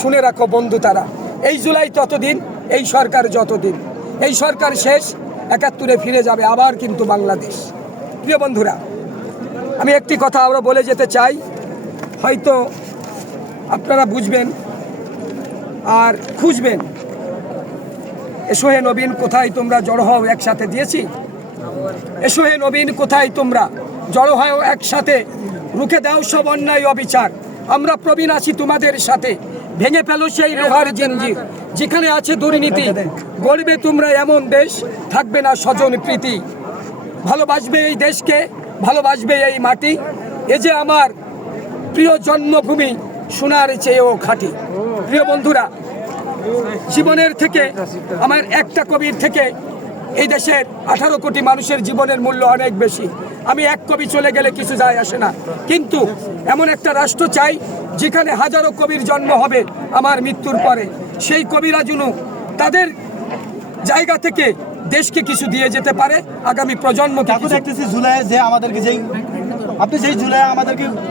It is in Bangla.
শুনে রাখো বন্ধু তারা, এই জুলাই ততদিন, এই সরকার যতদিন, এই সরকার শেষ, ৭১-এ ফিরে যাবে আবার কিন্তু বাংলাদেশ। প্রিয় বন্ধুরা, আমি একটি কথা আমরা বলে যেতে চাই, হয়তো আপনারা বুঝবেন আর খুঁজবেন। এসো হে নবীন কোথায় তোমরা জড়ো হও একসাথে, দিয়েছি। এসো হে নবীন কোথায় তোমরা জড়ো হও একসাথে, রুখে দাও সব অন্যায় অবিচার, আমরা প্রবীণ আছি তোমাদের সাথে, ভেঙে ফেলো সেই লোহার জিঞ্জির, যেখানে আছে দুর্নীতি, গড়বে তোমরা এমন দেশ, থাকবে না স্বজন প্রীতি, ভালোবাসবে এই দেশকে, ভালোবাসবে এই মাটি, এ যে আমার প্রিয় জন্মভূমি, সোনার চেয়েও খাঁটি। প্রিয় বন্ধুরা, জীবনের থেকে, আমার একটা কবির থেকে এই দেশের 18 কোটি মানুষের জীবনের মূল্য অনেক বেশি। আমি এক কবি চলে গেলে কিছু যায় আসে না, কিন্তু এমন একটা রাষ্ট্র চাই যেখানে হাজারো কবির জন্ম হবে আমার মৃত্যুর পরে। সেই কবিরা যেন তাদের জায়গা থেকে দেশকে কিছু দিয়ে যেতে পারে, আগামী প্রজন্মকে। দেখতেছি জুলাই যে আমাদেরকে যেই আপনি যেই জুলাই আমাদেরকে